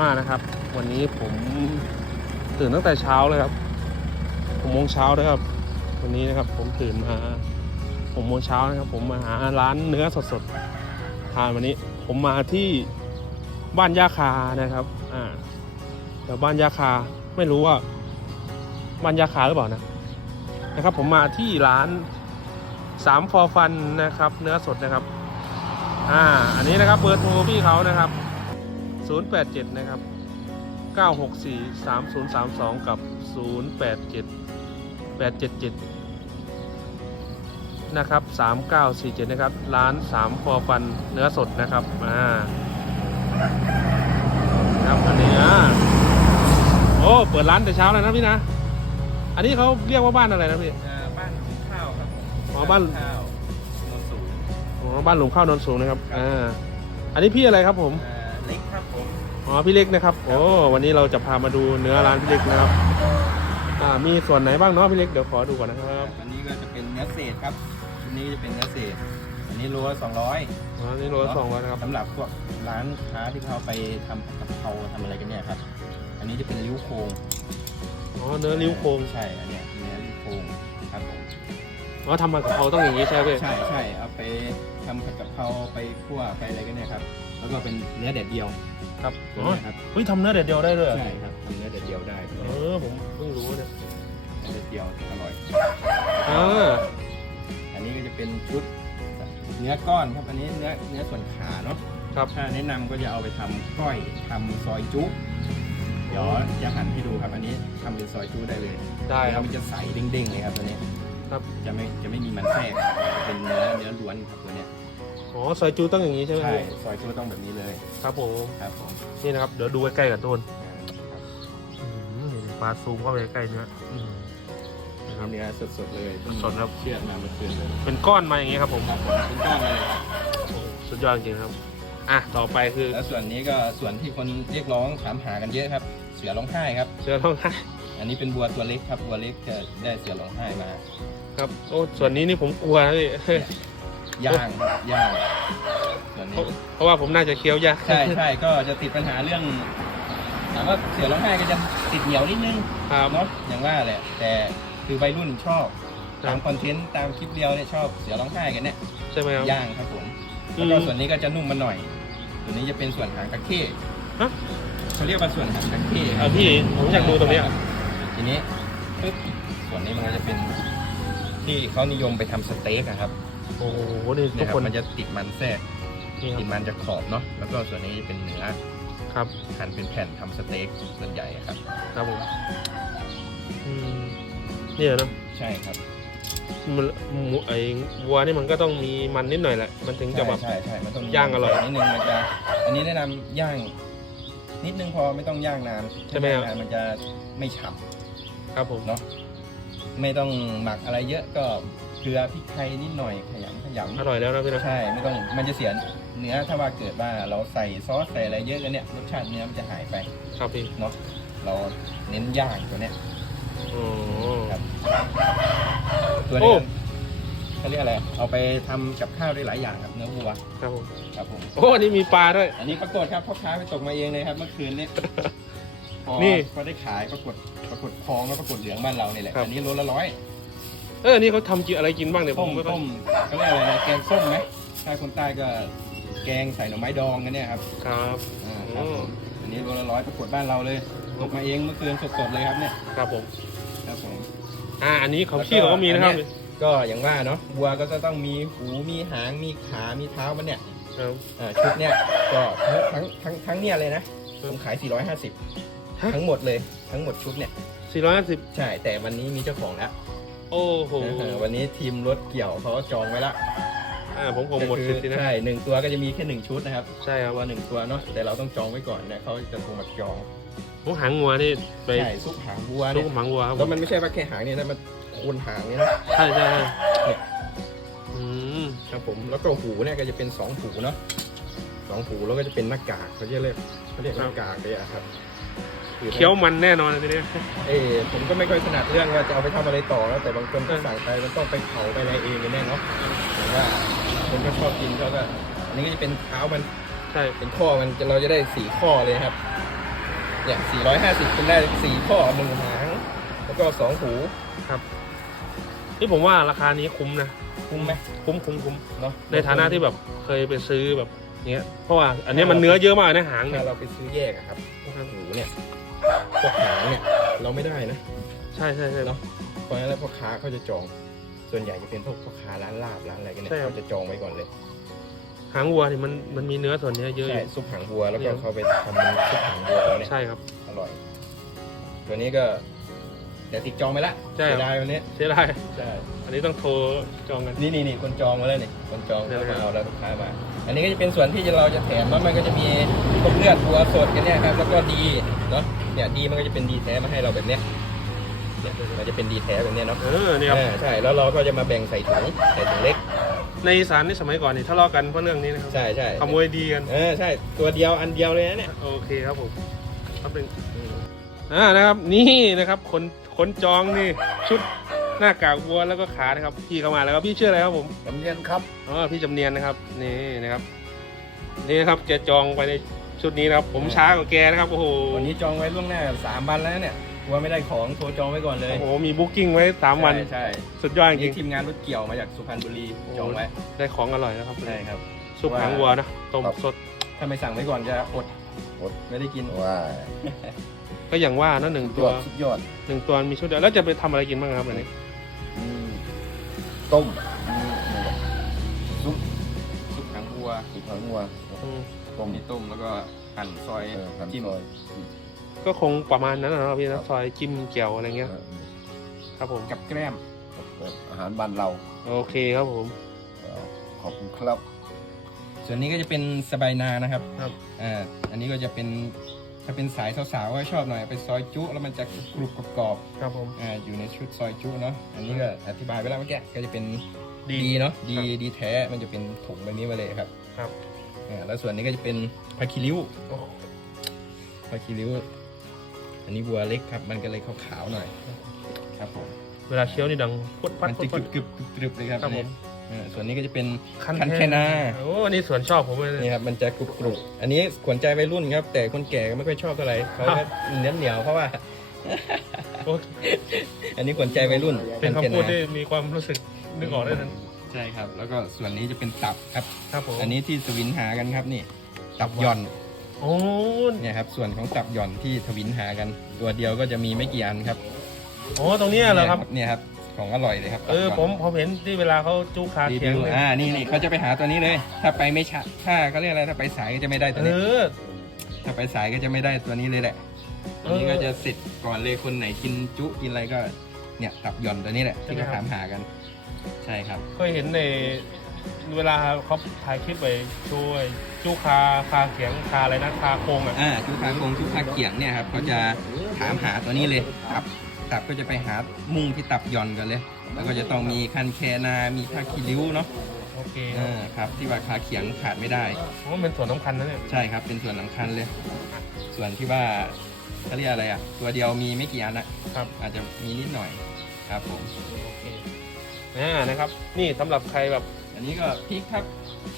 านะครับ วันนี้ผมตื่นตั้งแต่เช้าเลยครับหกโมงเช้าเลยครับ วันนี้นะครับผมตื่นมาหกโมงเช้านะครับ ผมมาหาร้านเนื้อสดๆทานวันนี้ ผมมาที่บ้านยาคานะครับ อ่าแถวบ้านยาคาไม่รู้ว่าบ้านยาคาหรือเปล่านะนะครับ ผมมาที่ร้านสามฟอฟันนะครับ เนื้อสดนะครับ อ่า อันนี้นะครับเบอร์โทรพี่เขานะครับ 087 นะครับ 964 3032 กับ 087 877 นะครับ 3947 นะครับ ร้าน3ฟอฟันเนื้อสดนะครับอ่าครับอันนี้อ่าโอ้เปิดร้านแต่เช้าเลยนะพี่นะ อันนี้เขาเรียกว่าบ้านอะไรนะพี่อ่าบ้านหุงข้าวครับผมอ๋อบ้านข้าวโนนสูงอ๋อบ้านหลุมข้าวนนสูงนะครับอ่าอันนี้พี่อะไรครับผมอ่า เล็กครับผมอ๋อพี่เล็กนะครับโอ้วันนี้เราจะพามาดูเนื้อร้านพี่เล็กนะครับอ่ามีส่วนไหนบ้างเนาะพี่เล็กเดี๋ยวขอดูก่อนนะครับอันนี้ก็จะเป็นเนื้อเศษครับอันนี้จะเป็นเนื้อเศษ อันนี้โลละสองร้อยอ๋อนี่โลละสองร้อยนะครับสำหรับพวกร้านค้าที่เขาไปทำผัดกะเพราทำอะไรกันเนี่ยครับ อันนี้จะเป็นริ้วโครงอ๋อเนื้อริ้วโครงใช่อันเนี้ยเนื้อริ้วโครงครับผมอ๋อทำมากับเขาต้องอย่างนี้ใช่ไหมพี่ใช่ใช่เอาไปทำผัดกะเพราไปคั่วไปอะไรกันเนี่ยครับ แล้วก็เป็นเนื้อแดดเดียวครับตัวอ๋อเนี้ยครับเฮ้ยทำเนื้อเด็ดเดียวได้เลยเหรอใช่ครับทำเนื้อแดดเดียวได้ตัวเอเนี้ยอผมเพิ่งรู้เนี่ยเนื้อแดดเดียวอร่อยอ่าอันนี้ก็จะเป็นชุดเนื้อก้อนครับอันนี้เนื้อเนื้อส่วนขาเนาะครับถ้าแนะนำก็จะเอาไปทำก้อยทำซอยจุเดี๋ยวจะหั่นให้ดูครับอันนี้ทำเป็นซอยจุได้เลยได้ครับมันจะใสเด้งๆเลยครับตัวนี้ครับ จะไม่จะไม่มีมันแทรกเป็นเนื้อเนื้อล้วนครับตัวเนี้ย อ๋อซอยจูต้องอย่างนี้ใช่ไหมใช่พี่ซอยจุต้องแบบนี้เลยครับผมครับผมนี่นะครับเดี๋ยวดูใกล้ๆกับต้นครับอืมปลาซูมเข้าไปใกล้ๆเนื้ออืมนะครับเนื้อสดๆเลยเพิ่งสดครับเชือดมาเมื่อคืนเลยเป็นก้อนมาอย่างนี้ครับผมครับผมเป็นก้อนเลยครับสุดยอดจริงๆครับอะต่อไปคือแล้วส่วนนี้ก็ส่วนที่คนเรียกร้องถามหากันเยอะครับ เสือร้องไห้ครับ เสือร้องไห้อันนี้เป็นบัวตัวเล็กครับบัวเล็กจะได้เสือร้องไห้มา ครับโอ้ส่วนนี้นี่ผมกลัวนะพี่ ย่างครับย่างส่วนเพนี้ราะเพราะว่าผมน่าจะเคี้ยวยากใช่ใช่ก็จะติดปัญหาเรื่องถามว่าเสือร้องไห้ก็จะติดเหนียวนิดนึงครับ เนาะอย่างว่าแหละ แต่คือวัยรุ่นชอบครับ ตามคอนเทนต์ตามคลิปเดียวเนี่ยชอบเสือร้องไห้กันเนี่ยใช่ไหมครับ ย่างครับผมอืแล้วมก็ส่วนนี้ก็จะนุ่มมาหน่อย ส่วนนี้จะเป็นส่วนหางตะเข้ฮะ เขาเรียกว่าส่วนหางตะเข้คเอารับพี่ผมอยากดูตรงเนี้ยทีนี้ปึ๊บส่วนนี้มันก็จะเป็นที่เขานิยมไปทำสเต็กอะครับ โอ้โหนี่ทุเนี่กยคครับนมันจะติดมันแทรกนี่คติรัดบมันจะขอบเนาะแล้วก็ส่วนนี้เป็นเนื้อครับ หั่นเป็นแผ่นทำสเต็กส่วนใหญ่อะครับ ครับผมอืมเนี่ยเนอะใช่ครับมันหมูไอ้วัวนี่มันก็ต้องมีมันนิดหน่อยแหละ มันถึงจะแบบ ใช่ใช่มันต้องมีย่างอร่อยนิดนึงมันจะ อันนี้แนะนำย่าง นิดนึงพอไม่ต้องย่างนานใช่ไหมครับ ย่างนานมันจะไม่ฉ่ครับผมำเนาะไม่ต้องหมักอะไรเยอะก็ เกลือพริกไทยนิดหน่อยขยำขยำอร่อยแล้วนะพี่นะใช่ไม่ต้องมันจะเสียเนื้อถ้าว่าเกิดว่าเราใส่ซอสใส่อะไรเยอะกันเนี่ยรสชาติเนื้อมันจะหายไปครับพี่เนาะเราเน้นย่างตัวเนี้ยโอ้ครับตัวโอ้นี้เขาเรียกอะไรเอาไปทำกับข้าวได้หลายอย่างครับเนื้อวัวครับผมครับผมโอ้อันนี้มีปลาด้วย อันนี้ปรากฏครับพ่อค้าไปตกมาเองเลยครับเมื่อคืนนี้พอนี่ก็ได้ขายปรากฏปรากฏทองแล้วปรากฏเหลืองบ้านเราเนี่ยแหละครับอันนี้โลละร้อย เออ นี่เขาทำกินอะไรกินบ้างเนี่ยผต้มมไม่ค่อยต้มเขาเรียกอะไรนะแกงส้มไหมถ้าคนใต้ก็แกงใส่หน่อไม้ดองกันเนี่ยครับครับอ่าครับโอ้ผมอันนี้โลละร้อยปรากฏบ้านเราเลยตกมาเองเมื่อคืนสดๆเลยครับเนี่ยครับผม ครับผมอ่า อันนี้ของพี่เขาก็มีนะครับอัก็อย่างว่าเนาะวัวก็จะต้องมีหูมีหางมีขามีเท้ามันเนี่ยครับ อ่าชุดเนี่ยก็ทั้งทั้งทั้งเนี่ยเลยนะผมขาย 450ทั้งหมดเลยทั้งหมดชุดเนี่ยสี่ร้อยห้าสิบใช่แต่วันนี้มีเจ้าของแล้ว โอ้โหเออวันนี้ทีมรถเกี่ยวเขาก็จองไว้ละอ่าผมคงหมดก็สิคืทธิ์สินะ ใช่หนึ่งตัวก็จะมีแค่หนึ่งชุดนะครับใช่ครับตัวหนึ่งตัวเนาะแต่เราต้องจองไว้ก่อนเนี่ยเขาจะโทรมาจองผมหางงัวนี่ไปใช่ซุปหางวัวลูเนี่ยกหางวัวครับผแล้วมมันไม่ใช่ว่าแค่หางเนี่ยนะมันโคนหางเนี่ยนะใช่ใช่ใช่เนี่ยอืมครับผมแล้วก็หูเนี่ยก็จะเป็นสองหูเนาะสองหูแล้วก็จะเป็นหน้ากากเขาเรียกเขาเรียกหน้ากากเลยอะครับ คือเคี้ยวมันแน่นอนเลยทีนี้เออผมก็ไม่ค่อยถนัดเรื่องว่าจะเอาไปทำอะไรต่อแล้วแต่บางคนก็สั่งไปมันต้องไปเผาไปอะไรเองกันแน่เนาะแต่ว่าคนก็ชอบกินเขาก็อันนี้ก็จะเป็นเท้ามันใช่เป็นข้อมันจะเราจะได้สี่ข้อเลยนะครับเนี่ย450คุณได้สี่ข้อหนึ่งหางแล้วก็สองหูที่ผมว่าราคานี้คุ้มนะคุ้มไหมคุ้มคุ้มคุ้มเนาะในฐานะที่แบบเคยไปซื้อแบบเนี้ยเพราะว่าอันเนี้ยมันเนื้อเยอะมากนะหางเนี่ถ้ายเราไปซื้อแยกอะครับพวกหูเนี่ย พวกหางเนี่ยเราไม่ได้นะ ใช่ใช่ใช่ เนาะเพราะฉะนั้นแล้วพ่อค้าเขาจะจอง ส่วนใหญ่จะเป็นพวกพ่อค้าร้านลาบร้านอะไรกันเนี่ยใช่ครับ เขาจะจองไว้ก่อนเลยหางวัวนี่มันมันมีเนื้อส่วนเนี้ยเยอะอใช่ยู่ซุปหางวัวแล้วก็เขาไปทำเป็นซุปหางวัวแล้วเนี่ย ใช่ครับ อร่อย ตัวนี้ก็เดี๋ยวติดจองไปละใช่ครับเสียดายวันนี้เสียดายใช่อันนี้ต้องโทรจองกัน นี่นี่นี่คนจองมาแล้วนี่คนจองเดี๋ยวเขานะมาเอาแล้วลูกค้ามา อันนี้ก็จะเป็นส่วนที่เราจะแถมแล้วมันก็จะมีพวกเลือดวัวสดกันเนี่ยครับ แล้วก็ดีเนาะ เนี่ยดีมันก็จะเป็นดีแท้มาให้เราแบบเนี้ยเนี่ยมันจะเป็นดีแท้แบบเนี้ยเนาะเออเนี่ยครับ อ่าใช่ แล้วเราก็จะมาแบ่งใส่ถุงใส่ถุงเล็ก ในอีสานนี่สมัยก่อนนี่ทะเลาะกันเพราะเรื่องนี้นะครับใช่ใช่ขโมยดีกัน เออใช่ ตัวเดียวอันเดียวเลยนะเนี่ยโอเคครับผมครับเป็นอ่านะครับ นี่นะครับคนคนจองนี่ชุดหน้ากากวัวแล้วก็ขานะครับพี่เข้ามาแล้วครับพี่ชื่ออะไรครับผมจำเนียนครับ อ๋อพี่จำเนียนนะครับ นี่นะครับ นี่นะครับแกจองไปใน ชุดนี้นะครับ ผมช้ากว่าแกนะครับโอ้โหวันนี้จองไว้ล่วงหน้าสามวันแล้วเนี่ยกลัวไม่ได้ของโทรจองไว้ก่อนเลยโอ้โหมีบุ๊กิ้งไว้สามวันใช่ใช่สุดยอดจนี่ริงทีมงานรถเกี่ยวมาจากสุพรรณบุรีจองไว้ๆได้ของอร่อยนะครับใช่ครับซุปหางวัวนะต้มสดถ้าไม่สั่งไว้ก่อนจะอดอดไม่ได้กินว่าก็อย่างว่านะหนึ่งสุดตัยวอดสุดยอดหนึ่งตัวมีชุดเดียวแล้วจะไปทำอะไรกินบ้างครับอันนี้อืมต้มอืมซุปซุปหางวัวซุปหางวัวอืม ต้มมีต้มแล้วก็หั่นซอยเออหั่นจิ้ม ซอย ก็คงประมาณนั้นนะครับพี่นะซอยจิ้มเกี๊ยวอะไรเงี้ยเออครับผม กับแกล้มแบบอาหารบ้านเราโอเคครับผม เอาขอบคุณครับ ส่วนนี้ก็จะเป็นสบายนานะครับครับ อ่าอันนี้ก็จะเป็นถ้าเป็นสายสาวๆก็ชอบหน่อยไปซอยจุแล้วมันจะกรุบกรอบครับผม ๆอ่าอยู่ในชุดซอยจุเนาะ อันนี้ก็อธิบายไปแล้วเมื่อกี้ก็จะเป็นดีดีเนาะ ดีครับดีแท้ มันจะเป็นถุงแบบนี้มาเลยครับ ครับ อ่าแล้วส่วนนี้ก็จะเป็นผักคีริ้วผักคีริ้ว อันนี้วัวเล็กครับ มันก็เลยขาวๆหน่อย ครับผมเวลาเคี้ยวนี่ดังพุดปัดมันพุจะดปัดกรึบกรึบกรึบเลยครับครับผมอ่าส่วนนี้ก็จะเป็นคันคันแค่นา โอ้อันนี้สวนชอบผมเลย นี่ครับมันจะกรุบกรุบอันนี้ขวัญใจวัยรุ่นครับ แต่คนแก่ก็ไม่ค่อยชอบเท่าไหร่เขาก็เนื้อเหนียวเพราะว่า โอ้อันนี้ขวัญใจวัยรุ่นเป็นคัคำพูดแนาที่มีความรู้สึกนึกออกได้ทัน ใช่ครับ แล้วก็ส่วนนี้จะเป็นตับครับ ครับผมอันนี้ที่สวินหากันครับนี่ ตับหย่อนโอ้เนี่ยครับ ส่วนของตับหย่อนที่ทวินหากัน ตัวเดียวก็จะมีไม่กี่อันครับโอ้ตรงเนี้ยเหรอครับเนี่ยครับของอร่อยเลยครับเออตับหผย่นมผมเห็นที่เวลาเขาจูคารีเคียงวิวเลยอ่านี่นี่เขาจะไปหาตัวนี้เลย ถ้าไปไม่ชัดถ้าเขาเรียกอะไรถ้าไปสายก็จะไม่ได้ตัวเอนี้อถ้าไปสายก็จะไม่ได้ตัวนี้เลยแหละตัวนี้เออก็จะเสร็จก่อนเลยคนไหนกินจุกินอะไรก็เนี่ยตับหย่อนตัวนี้แหละที่ใช่ไหมเขาครับถามหากัน ใช่ครับ เคยเห็นในเวลาเขาถ่ายคลิปไปช่วยจูคาคาเขียงคาอะไรนะคาโคงอะอ่าจุคาคงจุคาเกียงเนี่ยครับเขาจะถามหาตัวนี้เลยตับตับก็จะไปหามุ่งที่ตับหย่อนกันเลย แล้วก็จะต้องมีคันแคนามีผ้าคีริ้วเนาะโอเคอ่าครับที่ว่าคาเขียงขาดไม่ได้ เพราะมันเป็นส่วนสำคัญนะเนี่ยใช่ครับ เป็นส่วนสำคัญเลย ส่วนที่ว่าเขาเรียกอะไรอะ ตัวเดียวมีไม่กี่อันนะครับอาจจะมีนิดหน่อยครับผมโอเค อ่านะครับ นี่สำหรับใครแบบอันนี้ก็พริกครับ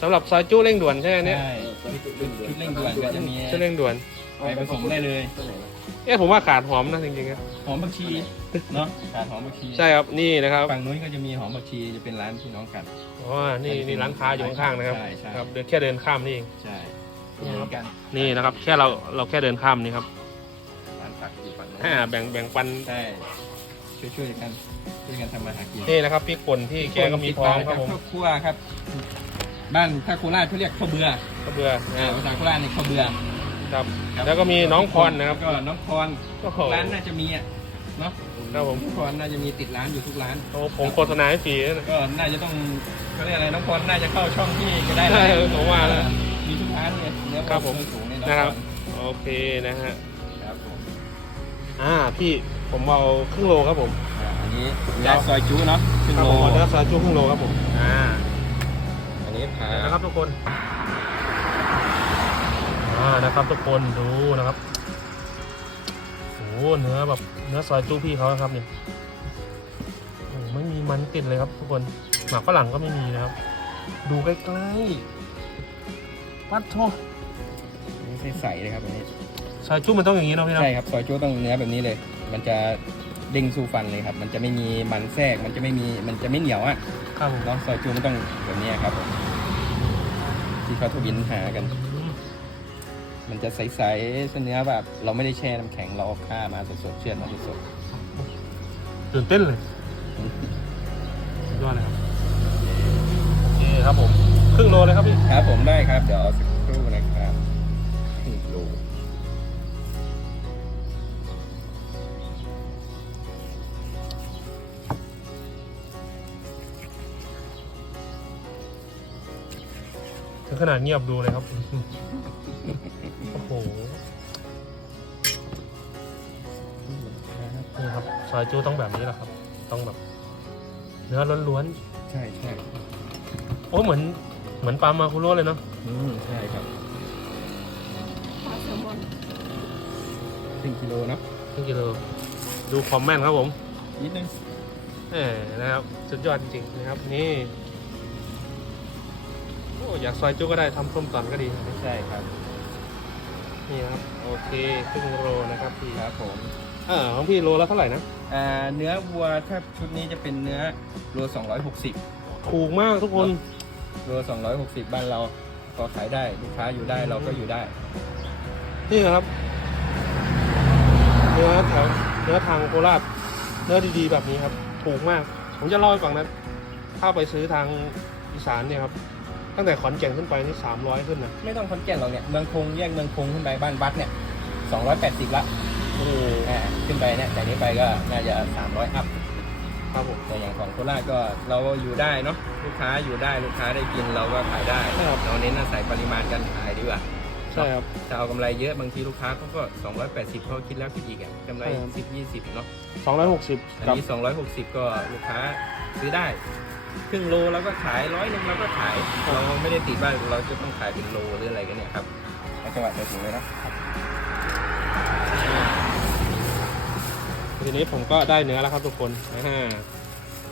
สำหรับซอยจู้เร่งด่วนใช่ไหมเนี่ยใช่ชุดเร่งด่วนก็จะมีชุดเร่งด่วน ไปผสมได้เลยเอ๊ะผมว่าขาดหอมนะจริงๆครับหอมผักชีเนาะขาดหอมผักชีใช่ครับนี่นะครับฝั่งนู้นก็จะมีหอมผักชีจะเป็นร้านพี่น้องกันอ๋อนี่นี่ร้านค้าอยู่ข้างๆนะครับใช่ใช่ครับเดินแค่เดินข้ามนี่เองใช่เหมือนกันนี่นะครับ แค่เราเราแค่เดินข้ามนี่ครับร้านผักอยู่ฝั่งนู้นอ่าแบ่งแบ่งปันใช่ ช่วยช่วยๆกันช่วยกันทำมาหากินนี่นะครับพี่ป่นที่แกก็มีพร้อมครับผมข้าวคั่วครับ บ้านถ้าโคราชเขาเรียกข้าวเบือกระเบืออ่าภาษาโคราชนี่ข้าวเบือครับ ครับแล้วก็มีน้องพรนะครับ ก็น้องพรโอ้โห ร้านน่าจะมีอะเนาะครับผมน้องพรน่าจะมีติดร้านอยู่ทุกร้าน โอ้ผมโฆษณาให้ฟรีนะ ก็น่าจะต้องเขาเรียกอะไรน้องพรน่าจะเข้าช่องที่ก็ได้ใช่ผมว่าแล้วมีทุกร้านเนี่ยเนื้อครับผมเนื้อสูงเนี่ยน้องนะครับพรโอเคนะฮะ ครับผม อ่าพี่ ผมเอาครึ่งโลครับผมอ่าอันนี้เนื้อซอยจุเนาะครึ่งครับโลผมเอาเนื้อซอยจุ้ครึ่งโลครับผมอ่าอันนี้ผ่าเดี๋ยวนะครับทุกคนอ่านะครับทุกคนดูนะครับโอ้โหเนื้อแบบเนื้อซอยจุ้พี่เขานะครับเนี่ยโอ้ไม่มีมันติดเลยครับ ทุกคนหมากฝรั่งก็ไม่มีนะครับ ดูใกล้ๆปัดโทอันนี้ใสๆเลยครับอันนี้ใซอยจุมันต้องอย่างนี้เนาะพี่เนาะ ใช่ครับซอยจู้ต้องเนื้อแบบนี้เลย มันจะเด้งสู้ฟันเลยครับ มันจะไม่มีมันแทรก มันจะไม่มี มันจะไม่เหนียวอะครับผมเนาะซอยจู้มันต้องแบบนี้ครับผมที่เขาทวินหากันอืมมันจะใสๆเนื้อแบบ เราไม่ได้แช่น้ำแข็งเราเอาผ้ามาสดๆเชือดมาสดตื่นเต้นเลยสุดยอดเลยครับโอเคครับผม ครึ่งโลเลยครับพี่ๆครับผมได้ครับ เดี๋ยวเอาสัก ขนาดเงียบดูเลยครับ โอ้โห นี่ครับ ซอยจูต้องแบบนี้แหละครับ ต้องแบบ เนื้อล้วนใช่ใช่ๆ โอ้เหมือน เหมือนปลามาคุโร่เลยเนาะ อืมใช่ครับปลาแซลมอนครึ่งกิโลเนาะนี่กิโลดูความแม่นครับผม นิดนึงแหมนะครับ สุดยอดจริงๆนะครับ นี่โอ้อยากซอยจูก็ได้ทำส้มตำก็ดีนะครับใช่ครับ นี่ครับ โอเคครึ่งโลนะครับพี่ครับผมเออของพี่โลละเท่าไหร่นะอ่าเนื้อวัวถ้าชุดนี้จะเป็นเนื้อโล260ถูกมากทุกคนโล260 บ้านเราก็ขายได้ลูกค้าอยู่ได้เราก็อยู่ได้ นี่นะครับ เนื้อแถวเนื้อทางโคราชเนื้อดีๆแบบนี้ครับ ถูกมาก ผมจะเล่าให้ฟังนะถ้าไปซื้อทางอีสานเนี่ยครับ ตั้งแต่ขอนแก่นขึ้นไปนี่สามร้อยขึ้นนะไม่ต้องคอนแก่นหรอกเนี่ยเมืองคงแยกเมืองคงขึ้นไปบ้านวัดเนี่ย280ละโอ้โหอ่าขึ้นไปเนี่ยแต่นี้ไปก็น่าจะ300อัพครับผมแต่อย่างของโคราชก็เราอยู่ได้เนาะลูกค้าอยู่ได้ลูกค้าได้กินเราก็ขายได้เราเน้นอาศัยปริมาณการขายดีกว่า ใช่ครับจะเอากำไรเยอะบางทีลูกค้าเขาก็ 280เขาคิดแล้วคิดอีกอะกำไรใช่ครับ10 20เนาะสองร้อยหกสิบอันกับนี้ 260 ก็ลูกค้าซื้อได้ ครึ่งโลเราก็ขายร้อยหนึ่งเราก็ขาย เราไม่ได้ติดว่าเราจะต้องขายเป็นโลหรืออะไรกันเนี่ยครับเอาจังหวะใส่ถุงเลยนะ ทีนี้ผมก็ได้เนื้อแล้วครับทุกคนอ่า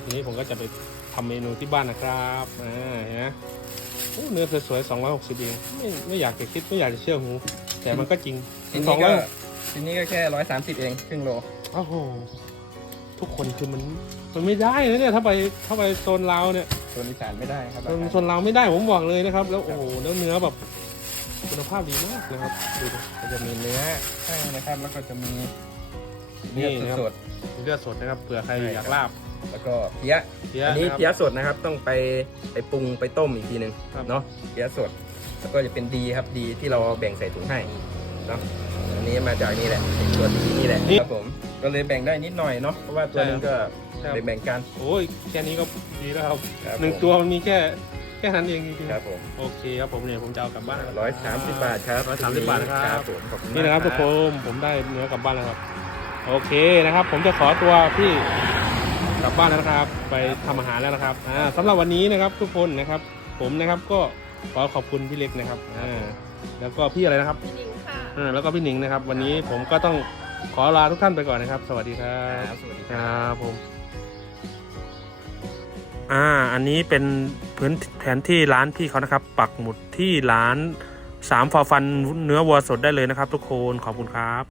ทีนี้ผมก็จะไปทำเมนูที่บ้านนะครับอ่าเห็นไหม โอ้เนื้อสวยๆสองร้อยหกสิบเองไม่ไม่อยากจะคิดไม่อยากจะเชื่อหู แต่มันก็จริงทีสอนี้งร้ก็อยทีนี้ก็แค่ร้อยสามสิบเองครึ่งโล โอ้โหทุกคนคือมันมันไม่ได้นะเนี่ยถ้าไปถ้าไปโซนลาวเนี่ยส่วนอีสานไม่ได้ครับโซนโซนลาวไม่ได้ผมบอกเลยนะครับ แล้วโอ้โหแล้วเนื้อแบบคุณภาพดีมากนะครับดูดิก็จะมีเนื้อแห้งนะครับ แล้วก็จะมีนี่เนื้อนะครับสด มีเลือดสดนะครับเผื่อใครใช่อยากครับลาบๆ แล้วก็เพี้ยเพี้ยอันนี้นะครับเพี้ยสดนะครับต้องไปไปปรุงไปต้มอีกทีหนึ่งครับ เนาะเพี้ยสด แล้วก็จะเป็นดีครับดีที่เราแบ่งใส่ถุงให้เนาะอันนี้มาจากนี่แหละเป็นตัวดีนี่แหละครับผมก็เลยแบ่งได้นิดหน่อยเนาะเพราะว่าตัวหนึงก็ครับเลยแบ่งกัน โอ้ยแค่นี้ก็ดีแล้วครับครับหนึ่งผม ตัวมันมีแค่แค่นั้นเองจริงๆครับผมโอเคครับผมเนี่ยผมจะเอากลับบ้านร้อยสามสิบบาทครับร้อยสามสิบบาทนะครับผมขอบคุณนี่นะครับมากทุกคนผมได้เนื้อกลับบ้านแล้วครับ โอเคนะครับ ผมจะขอตัวพี่ก ลับบ้านแล้วนะครับ ไปทำอาหารแล้วนะครับอ่าสำหรับวันนี้นะครับทุกคนนะครับ ผมนะครับก็ขอขอบคุณพี่เล็กนะครับอ่าแล้วก็พี่อะไรนะครับพี่หนิงค่ะอ่าแล้วก็พี่หนิงนะครับ วันนี้ผมก็ต้องขอลาทุกท่านไปก่อนนะครับ สวัสดีครัครับบสวัสดีคครัรับบผม อ่า อันนี้เป็นพื้นแผนที่ร้านพี่เขานะครับ ปักหมุดที่ร้านสามฟอฟันเนื้อวัวสดได้เลยนะครับทุกคน ขอบคุณครับ